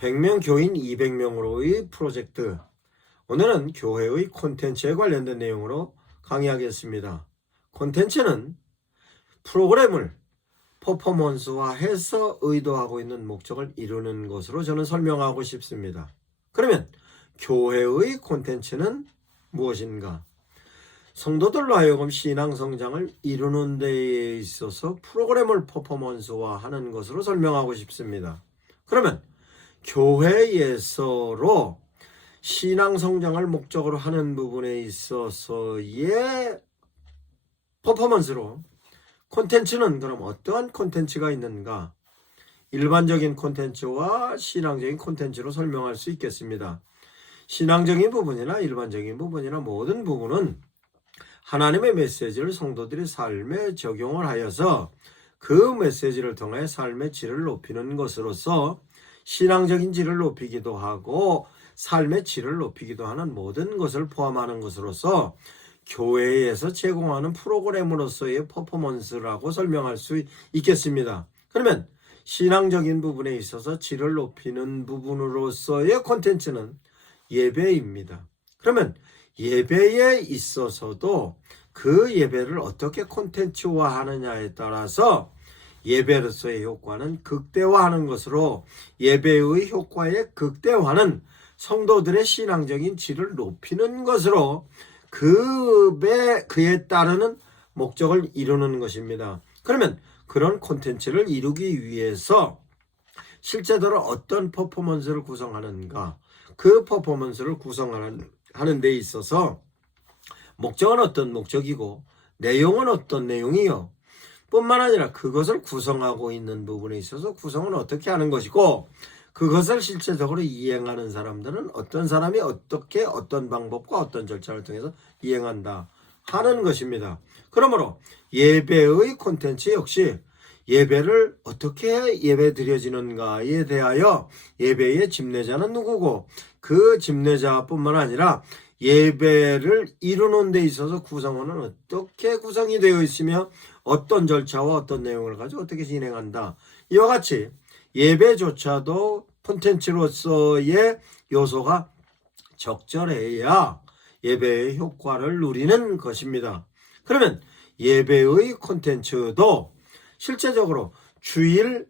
100명 교인 200명으로의 프로젝트. 오늘은 교회의 콘텐츠에 관련된 내용으로 강의하겠습니다. 콘텐츠는 프로그램을 퍼포먼스화해서 의도하고 있는 목적을 이루는 것으로 저는 설명하고 싶습니다. 그러면 교회의 콘텐츠는 무엇인가? 성도들로 하여금 신앙 성장을 이루는 데에 있어서 프로그램을 퍼포먼스화하는 것으로 설명하고 싶습니다. 그러면 교회에서로 신앙 성장을 목적으로 하는 부분에 있어서의 퍼포먼스로 콘텐츠는 그럼 어떠한 콘텐츠가 있는가? 일반적인 콘텐츠와 신앙적인 콘텐츠로 설명할 수 있겠습니다. 신앙적인 부분이나 일반적인 부분이나 모든 부분은 하나님의 메시지를 성도들의 삶에 적용을 하여서 그 메시지를 통해 삶의 질을 높이는 것으로서 신앙적인 질을 높이기도 하고 삶의 질을 높이기도 하는 모든 것을 포함하는 것으로서 교회에서 제공하는 프로그램으로서의 퍼포먼스라고 설명할 수 있겠습니다. 그러면 신앙적인 부분에 있어서 질을 높이는 부분으로서의 콘텐츠는 예배입니다. 그러면 예배에 있어서도 그 예배를 어떻게 콘텐츠화하느냐에 따라서 예배로서의 효과는 극대화하는 것으로 예배의 효과의 극대화는 성도들의 신앙적인 질을 높이는 것으로 그에 따르는 목적을 이루는 것입니다. 그러면 그런 콘텐츠를 이루기 위해서 실제적으로 어떤 퍼포먼스를 구성하는가? 그 퍼포먼스를 구성하는 데 있어서 목적은 어떤 목적이고 내용은 어떤 내용이요. 뿐만 아니라 그것을 구성하고 있는 부분에 있어서 구성은 어떻게 하는 것이고 그것을 실제적으로 이행하는 사람들은 어떤 사람이 어떻게 어떤 방법과 어떤 절차를 통해서 이행한다 하는 것입니다. 그러므로 예배의 콘텐츠 역시 예배를 어떻게 예배 드려지는가에 대하여 예배의 집례자는 누구고 그 집례자뿐만 아니라 예배를 이루는 데 있어서 구성원은 어떻게 구성이 되어 있으며 어떤 절차와 어떤 내용을 가지고 어떻게 진행한다. 이와 같이 예배조차도 콘텐츠로서의 요소가 적절해야 예배의 효과를 누리는 것입니다. 그러면 예배의 콘텐츠도 실제적으로 주일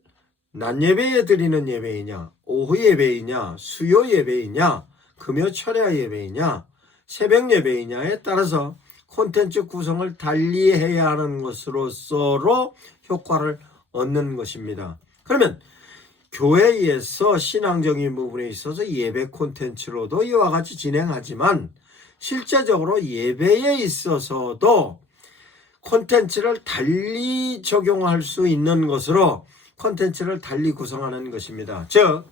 낮 예배에 드리는 예배이냐, 오후 예배이냐, 수요 예배이냐, 금요 철야 예배이냐, 새벽 예배이냐에 따라서 콘텐츠 구성을 달리해야 하는 것으로서로 효과를 얻는 것입니다. 그러면 교회에서 신앙적인 부분에 있어서 예배 콘텐츠로도 이와 같이 진행하지만 실제적으로 예배에 있어서도 콘텐츠를 달리 적용할 수 있는 것으로 콘텐츠를 달리 구성하는 것입니다. 즉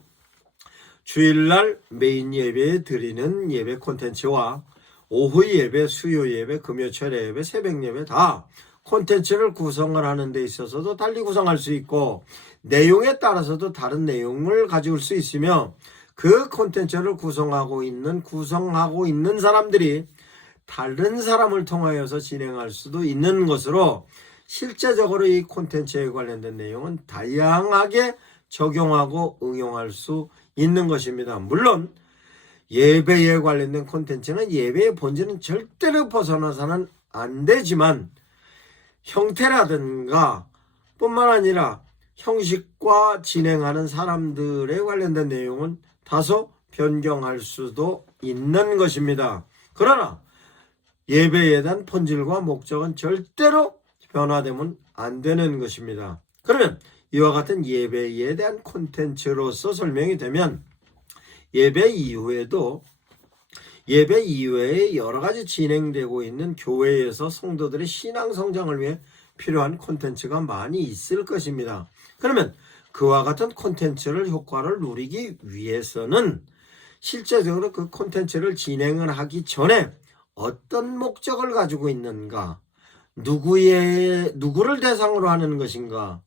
주일날 메인 예배에 드리는 예배 콘텐츠와 오후 예배, 수요 예배, 금요 철야 예배, 새벽 예배 다 콘텐츠를 구성을 하는 데 있어서도 달리 구성할 수 있고 내용에 따라서도 다른 내용을 가지고 수 있으며 그 콘텐츠를 구성하고 있는 사람들이 다른 사람을 통하여서 진행할 수도 있는 것으로 실제적으로 이 콘텐츠에 관련된 내용은 다양하게 적용하고 응용할 수 있는 것입니다. 물론 예배에 관련된 콘텐츠는 예배의 본질은 절대로 벗어나서는 안 되지만 형태라든가 뿐만 아니라 형식과 진행하는 사람들에 관련된 내용은 다소 변경할 수도 있는 것입니다. 그러나 예배에 대한 본질과 목적은 절대로 변화되면 안 되는 것입니다. 그러면 이와 같은 예배에 대한 콘텐츠로서 설명이 되면 예배 이후에 여러 가지 진행되고 있는 교회에서 성도들의 신앙 성장을 위해 필요한 콘텐츠가 많이 있을 것입니다. 그러면 그와 같은 콘텐츠를 효과를 누리기 위해서는 실제적으로 그 콘텐츠를 진행을 하기 전에 어떤 목적을 가지고 있는가, 누구를 대상으로 하는 것인가,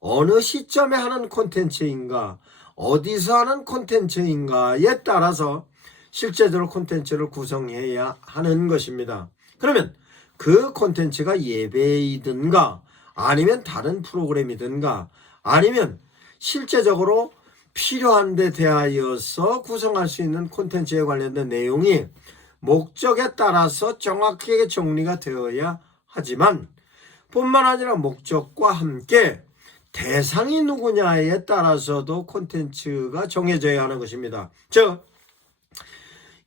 어느 시점에 하는 콘텐츠인가, 어디서 하는 콘텐츠인가에 따라서 실제적으로 콘텐츠를 구성해야 하는 것입니다. 그러면 그 콘텐츠가 예배이든가 아니면 다른 프로그램이든가 아니면 실제적으로 필요한 데 대하여서 구성할 수 있는 콘텐츠에 관련된 내용이 목적에 따라서 정확하게 정리가 되어야 하지만 뿐만 아니라 목적과 함께 대상이 누구냐에 따라서도 콘텐츠가 정해져야 하는 것입니다. 즉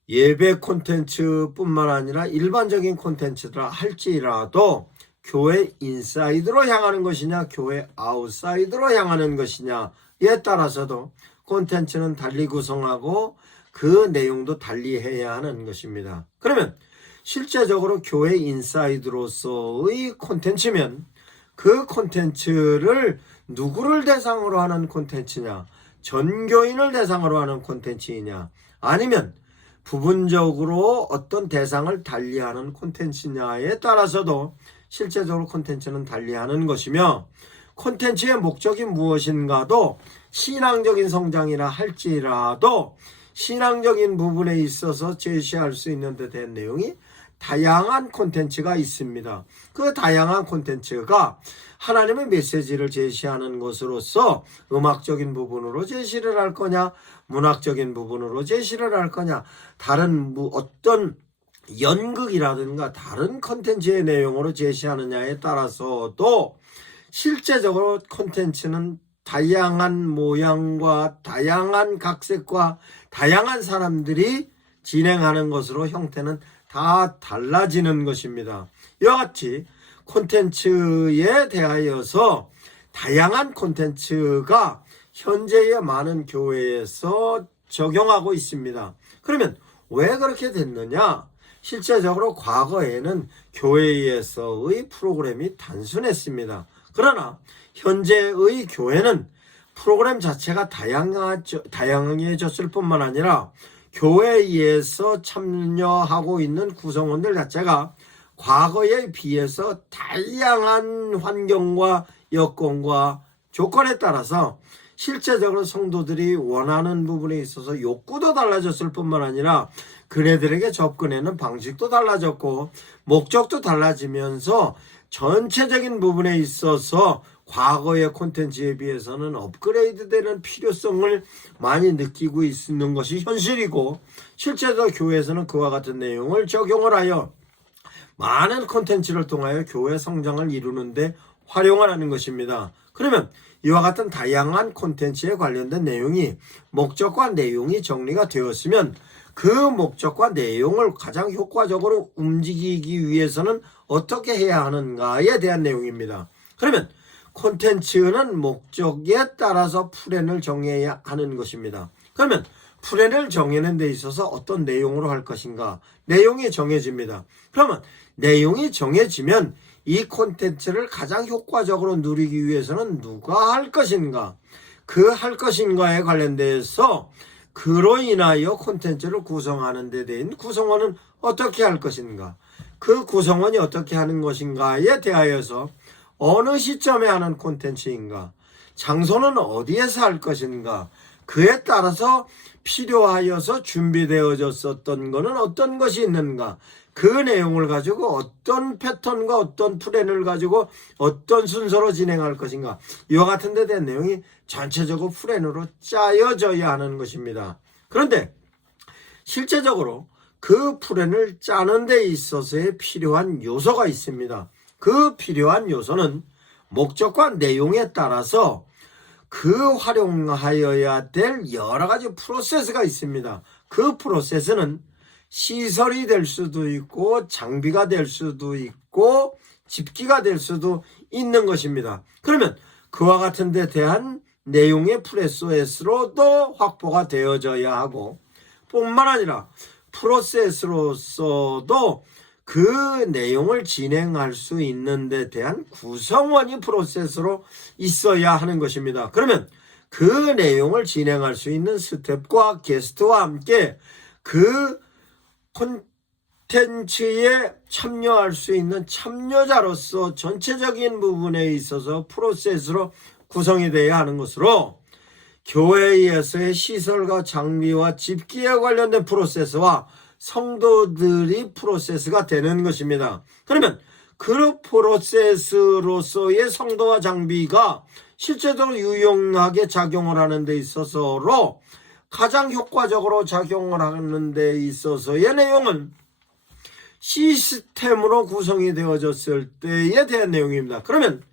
예배 콘텐츠뿐만 아니라 일반적인 콘텐츠라 할지라도 교회 인사이드로 향하는 것이냐 교회 아웃사이드로 향하는 것이냐에 따라서도 콘텐츠는 달리 구성하고 그 내용도 달리 해야 하는 것입니다. 그러면 실제적으로 교회 인사이드로서의 콘텐츠면 그 콘텐츠를 누구를 대상으로 하는 콘텐츠냐, 전교인을 대상으로 하는 콘텐츠이냐, 아니면 부분적으로 어떤 대상을 달리하는 콘텐츠냐에 따라서도 실제적으로 콘텐츠는 달리하는 것이며, 콘텐츠의 목적이 무엇인가도 신앙적인 성장이라 할지라도 신앙적인 부분에 있어서 제시할 수 있는 데 대한 내용이 다양한 콘텐츠가 있습니다. 그 다양한 콘텐츠가 하나님의 메시지를 제시하는 것으로서 음악적인 부분으로 제시를 할 거냐, 문학적인 부분으로 제시를 할 거냐, 다른 어떤 연극이라든가 다른 콘텐츠의 내용으로 제시하느냐에 따라서도 실제적으로 콘텐츠는 다양한 모양과 다양한 각색과 다양한 사람들이 진행하는 것으로 형태는 다 달라지는 것입니다. 이와 같이 콘텐츠에 대하여서 다양한 콘텐츠가 현재의 많은 교회에서 적용하고 있습니다. 그러면 왜 그렇게 됐느냐? 실제적으로 과거에는 교회에서의 프로그램이 단순했습니다. 그러나 현재의 교회는 프로그램 자체가 다양해졌을 뿐만 아니라 교회에서 참여하고 있는 구성원들 자체가 과거에 비해서 다양한 환경과 여건과 조건에 따라서 실제적으로 성도들이 원하는 부분에 있어서 욕구도 달라졌을 뿐만 아니라 그네들에게 접근하는 방식도 달라졌고 목적도 달라지면서 전체적인 부분에 있어서 과거의 콘텐츠에 비해서는 업그레이드되는 필요성을 많이 느끼고 있는 것이 현실이고, 실제로 교회에서는 그와 같은 내용을 적용을 하여 많은 콘텐츠를 통하여 교회 성장을 이루는데 활용을 하는 것입니다. 그러면 이와 같은 다양한 콘텐츠에 관련된 내용이 목적과 내용이 정리가 되었으면 그 목적과 내용을 가장 효과적으로 움직이기 위해서는 어떻게 해야 하는가에 대한 내용입니다. 그러면 콘텐츠는 목적에 따라서 플랜을 정해야 하는 것입니다. 그러면 플랜을 정하는 데 있어서 어떤 내용으로 할 것인가, 내용이 정해집니다. 그러면 내용이 정해지면 이 콘텐츠를 가장 효과적으로 누리기 위해서는 누가 할 것인가, 그 할 것인가에 관련돼서 그로 인하여 콘텐츠를 구성하는 데 대한 구성원은 어떻게 할 것인가, 그 구성원이 어떻게 하는 것인가에 대하여서 어느 시점에 하는 콘텐츠인가, 장소는 어디에서 할 것인가, 그에 따라서 필요하여서 준비되어졌었던 것은 어떤 것이 있는가, 그 내용을 가지고 어떤 패턴과 어떤 플랜을 가지고 어떤 순서로 진행할 것인가, 이와 같은 데 대한 내용이 전체적으로 플랜으로 짜여져야 하는 것입니다. 그런데 실제적으로 그 플랜을 짜는 데 있어서의 필요한 요소가 있습니다. 그 필요한 요소는 목적과 내용에 따라서 그 활용하여야 될 여러 가지 프로세스가 있습니다. 그 프로세스는 시설이 될 수도 있고 장비가 될 수도 있고 집기가 될 수도 있는 것입니다. 그러면 그와 같은 데 대한 내용의 프로세스로도 확보가 되어져야 하고, 뿐만 아니라 프로세스로서도 그 내용을 진행할 수 있는 데 대한 구성원이 프로세스로 있어야 하는 것입니다. 그러면 그 내용을 진행할 수 있는 스텝과 게스트와 함께 그 콘텐츠에 참여할 수 있는 참여자로서 전체적인 부분에 있어서 프로세스로 구성이 되어야 하는 것으로, 교회에서의 시설과 장비와 집기에 관련된 프로세스와 성도들이 프로세스가 되는 것입니다. 그러면 그 프로세스로서의 성도와 장비가 실제적으로 유용하게 작용을 하는 데 있어서로 가장 효과적으로 작용을 하는 데 있어서의 내용은 시스템으로 구성이 되어졌을 때에 대한 내용입니다. 그러면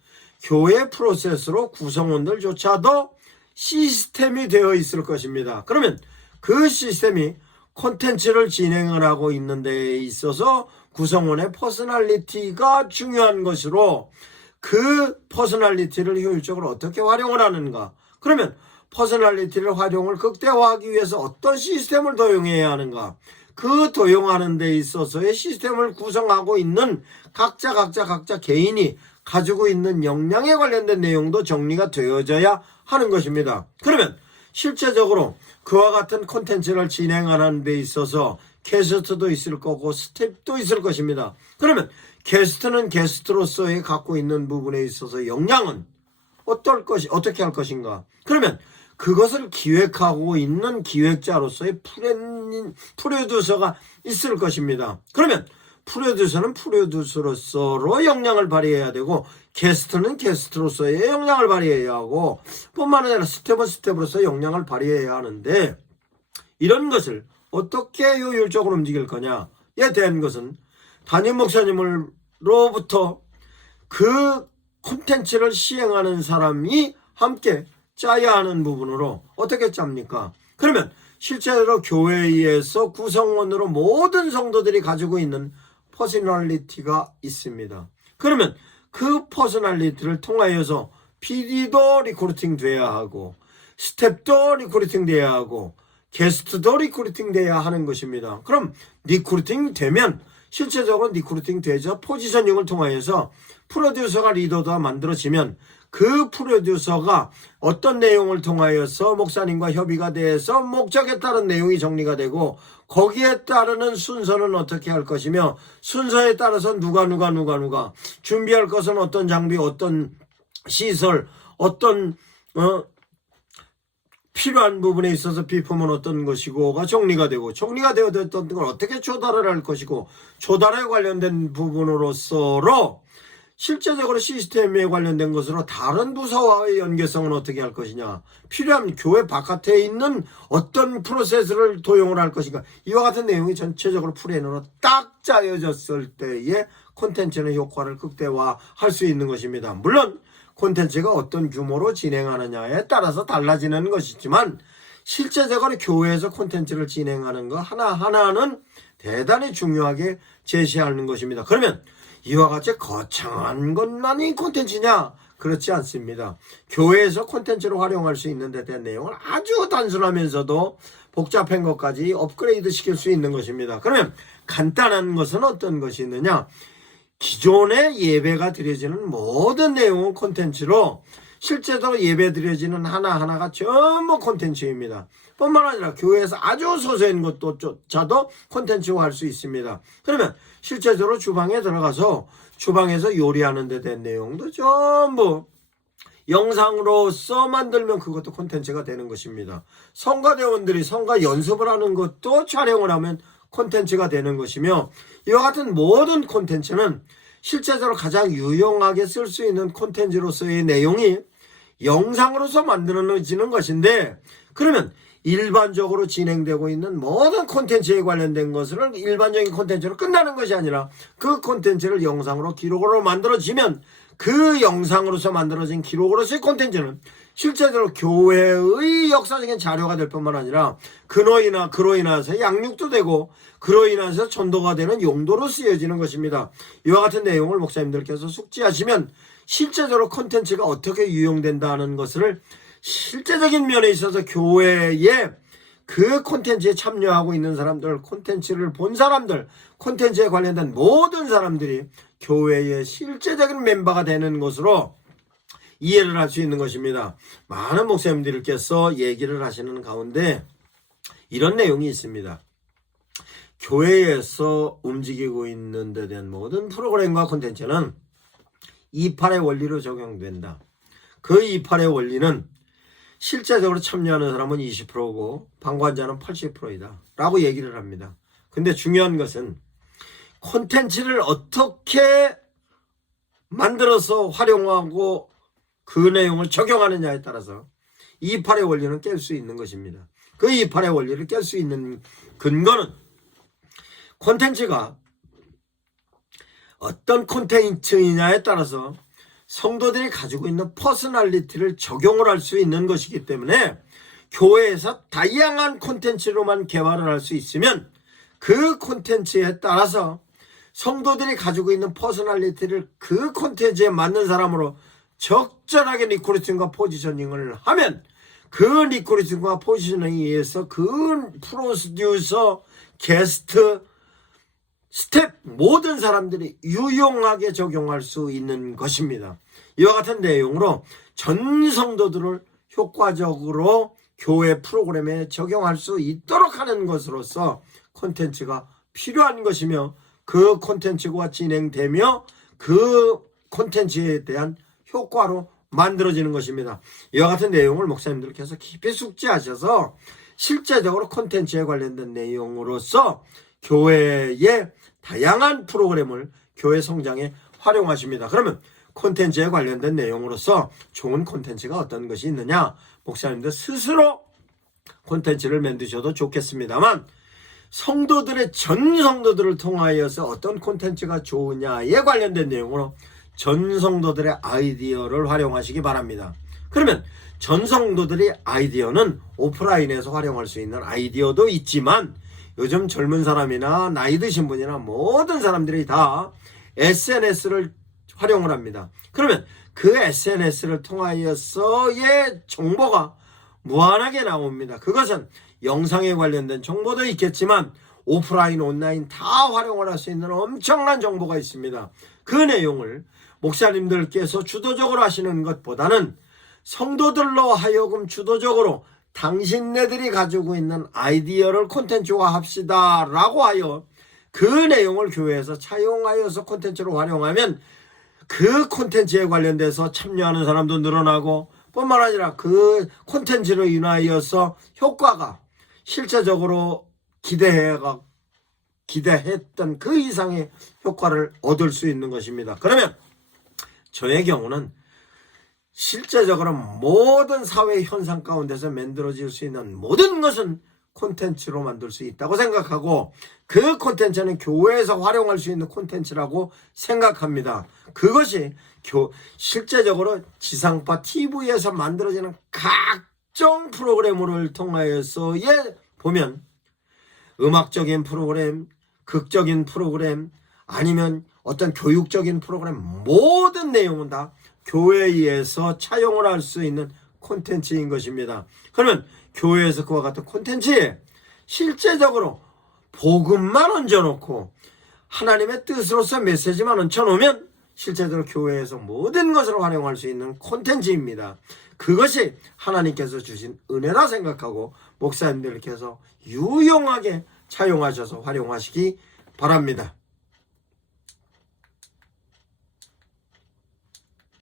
교회 프로세스로 구성원들조차도 시스템이 되어 있을 것입니다. 그러면 그 시스템이 콘텐츠를 진행을 하고 있는 데 있어서 구성원의 퍼스널리티가 중요한 것으로 그 퍼스널리티를 효율적으로 어떻게 활용을 하는가. 그러면 퍼스널리티를 활용을 극대화하기 위해서 어떤 시스템을 도용해야 하는가. 그 도용하는 데 있어서의 시스템을 구성하고 있는 각자 개인이 가지고 있는 역량에 관련된 내용도 정리가 되어져야 하는 것입니다. 그러면 실제적으로 그와 같은 콘텐츠를 진행하는 데 있어서 게스트도 있을 거고 스텝도 있을 것입니다. 그러면 게스트는 게스트로서의 갖고 있는 부분에 있어서 역량은 어떻게 할 것인가. 그러면 그것을 기획하고 있는 기획자로서의 프로듀서가 있을 것입니다. 그러면 프로듀서는 프로듀서로서 역량을 발휘해야 되고 게스트는 게스트로서의 역량을 발휘해야 하고 뿐만 아니라 스텝은 스텝으로서 역량을 발휘해야 하는데 이런 것을 어떻게 효율적으로 움직일 거냐에 대한 것은 담임 목사님으로부터 그 콘텐츠를 시행하는 사람이 함께 짜야 하는 부분으로 어떻게 짭니까? 그러면 실제로 교회에서 구성원으로 모든 성도들이 가지고 있는 퍼스널리티가 있습니다. 그러면 그 퍼스널리티를 통하여서 PD도 리크루팅 돼야 하고 스텝도 리크루팅 돼야 하고 게스트도 리크루팅 돼야 하는 것입니다. 그럼 리크루팅 되면 실제적으로 리크루팅 되자 포지셔닝을 통하여서 프로듀서가 리더가 만들어지면 그 프로듀서가 어떤 내용을 통하여서 목사님과 협의가 돼서 목적에 따른 내용이 정리가 되고 거기에 따르는 순서는 어떻게 할 것이며 순서에 따라서 누가 준비할 것은 어떤 장비 어떤 시설 어떤 필요한 부분에 있어서 비품은 어떤 것이고가 정리가 되고 정리가 되어졌던 걸 어떻게 조달을 할 것이고 조달에 관련된 부분으로서로 실제적으로 시스템에 관련된 것으로 다른 부서와의 연계성은 어떻게 할 것이냐 필요한 교회 바깥에 있는 어떤 프로세스를 도용을 할 것인가 이와 같은 내용이 전체적으로 플랜으로 딱 짜여졌을 때의 콘텐츠의 효과를 극대화할 수 있는 것입니다. 물론 콘텐츠가 어떤 규모로 진행하느냐에 따라서 달라지는 것이지만 실제적으로 교회에서 콘텐츠를 진행하는 거 하나하나는 대단히 중요하게 제시하는 것입니다. 그러면 이와 같이 거창한 것만이 콘텐츠냐? 그렇지 않습니다. 교회에서 콘텐츠를 활용할 수 있는 데 대한 내용을 아주 단순하면서도 복잡한 것까지 업그레이드 시킬 수 있는 것입니다. 그러면 간단한 것은 어떤 것이 있느냐? 기존에 예배가 드려지는 모든 내용은 콘텐츠로 실제로 예배 드려지는 하나하나가 전부 콘텐츠입니다. 뿐만 아니라 교회에서 아주 소소한 것조차도 콘텐츠화할 수 있습니다. 그러면 실제적으로 주방에 들어가서 주방에서 요리하는 데 대한 내용도 전부 영상으로서 만들면 그것도 콘텐츠가 되는 것입니다. 성가대원들이 성가 연습을 하는 것도 촬영을 하면 콘텐츠가 되는 것이며 이와 같은 모든 콘텐츠는 실제적으로 가장 유용하게 쓸 수 있는 콘텐츠로서의 내용이 영상으로서 만들어지는 것인데 그러면 일반적으로 진행되고 있는 모든 콘텐츠에 관련된 것을 일반적인 콘텐츠로 끝나는 것이 아니라 그 콘텐츠를 영상으로 기록으로 만들어지면 그 영상으로서 만들어진 기록으로서의 콘텐츠는 실제적으로 교회의 역사적인 자료가 될 뿐만 아니라 그로 인해서 양육도 되고 그로 인해서 전도가 되는 용도로 쓰여지는 것입니다. 이와 같은 내용을 목사님들께서 숙지하시면 실제적으로 콘텐츠가 어떻게 유용된다는 것을 실제적인 면에 있어서 교회에 그 콘텐츠에 참여하고 있는 사람들, 콘텐츠를 본 사람들, 콘텐츠에 관련된 모든 사람들이 교회의 실제적인 멤버가 되는 것으로 이해를 할 수 있는 것입니다. 많은 목사님들께서 얘기를 하시는 가운데 이런 내용이 있습니다. 교회에서 움직이고 있는 데 대한 모든 프로그램과 콘텐츠는 2·8의 원리로 적용된다. 그 2·8의 원리는 실제적으로 참여하는 사람은 20%고 방관자는 80%이다 라고 얘기를 합니다. 근데 중요한 것은 콘텐츠를 어떻게 만들어서 활용하고 그 내용을 적용하느냐에 따라서 이파의 원리는 깰 수 있는 것입니다. 그 이파의 원리를 깰 수 있는 근거는 콘텐츠가 어떤 콘텐츠이냐에 따라서 성도들이 가지고 있는 퍼스널리티를 적용을 할 수 있는 것이기 때문에 교회에서 다양한 콘텐츠로만 개발을 할 수 있으면 그 콘텐츠에 따라서 성도들이 가지고 있는 퍼스널리티를 그 콘텐츠에 맞는 사람으로 적절하게 리크루팅과 포지셔닝을 하면 그 리크루팅과 포지셔닝에 의해서 그 프로듀서, 게스트, 스텝 모든 사람들이 유용하게 적용할 수 있는 것입니다. 이와 같은 내용으로 전 성도들을 효과적으로 교회 프로그램에 적용할 수 있도록 하는 것으로서 콘텐츠가 필요한 것이며 그 콘텐츠가 진행되며 그 콘텐츠에 대한 효과로 만들어지는 것입니다. 이와 같은 내용을 목사님들께서 깊이 숙지하셔서 실제적으로 콘텐츠에 관련된 내용으로서 교회의 다양한 프로그램을 교회 성장에 활용하십니다. 그러면 콘텐츠에 관련된 내용으로서 좋은 콘텐츠가 어떤 것이 있느냐, 목사님들 스스로 콘텐츠를 만드셔도 좋겠습니다만 성도들의 전 성도들을 통하여서 어떤 콘텐츠가 좋으냐에 관련된 내용으로 전 성도들의 아이디어를 활용하시기 바랍니다. 그러면 전 성도들의 아이디어는 오프라인에서 활용할 수 있는 아이디어도 있지만 요즘 젊은 사람이나 나이 드신 분이나 모든 사람들이 다 SNS를 활용을 합니다. 그러면 그 SNS를 통하여서의 정보가 무한하게 나옵니다. 그것은 영상에 관련된 정보도 있겠지만 오프라인, 온라인 다 활용을 할 수 있는 엄청난 정보가 있습니다. 그 내용을 목사님들께서 주도적으로 하시는 것보다는 성도들로 하여금 주도적으로 당신네들이 가지고 있는 아이디어를 콘텐츠화 합시다 라고 하여 그 내용을 교회에서 차용하여서 콘텐츠로 활용하면 그 콘텐츠에 관련돼서 참여하는 사람도 늘어나고 뿐만 아니라 그 콘텐츠로 인하여서 효과가 실제적으로 기대했던 그 이상의 효과를 얻을 수 있는 것입니다. 그러면 저의 경우는 실제적으로 모든 사회 현상 가운데서 만들어질 수 있는 모든 것은 콘텐츠로 만들 수 있다고 생각하고 그 콘텐츠는 교회에서 활용할 수 있는 콘텐츠라고 생각합니다. 그것이 실제적으로 지상파 TV에서 만들어지는 각종 프로그램을 통하여서의 보면 음악적인 프로그램, 극적인 프로그램, 아니면 어떤 교육적인 프로그램 모든 내용은 다 교회에서 차용을 할 수 있는 콘텐츠인 것입니다. 그러면 교회에서 그와 같은 콘텐츠에 실제적으로 복음만 얹어놓고 하나님의 뜻으로서 메시지만 얹혀놓으면 실제적으로 교회에서 모든 것을 활용할 수 있는 콘텐츠입니다. 그것이 하나님께서 주신 은혜라 생각하고 목사님들께서 유용하게 차용하셔서 활용하시기 바랍니다.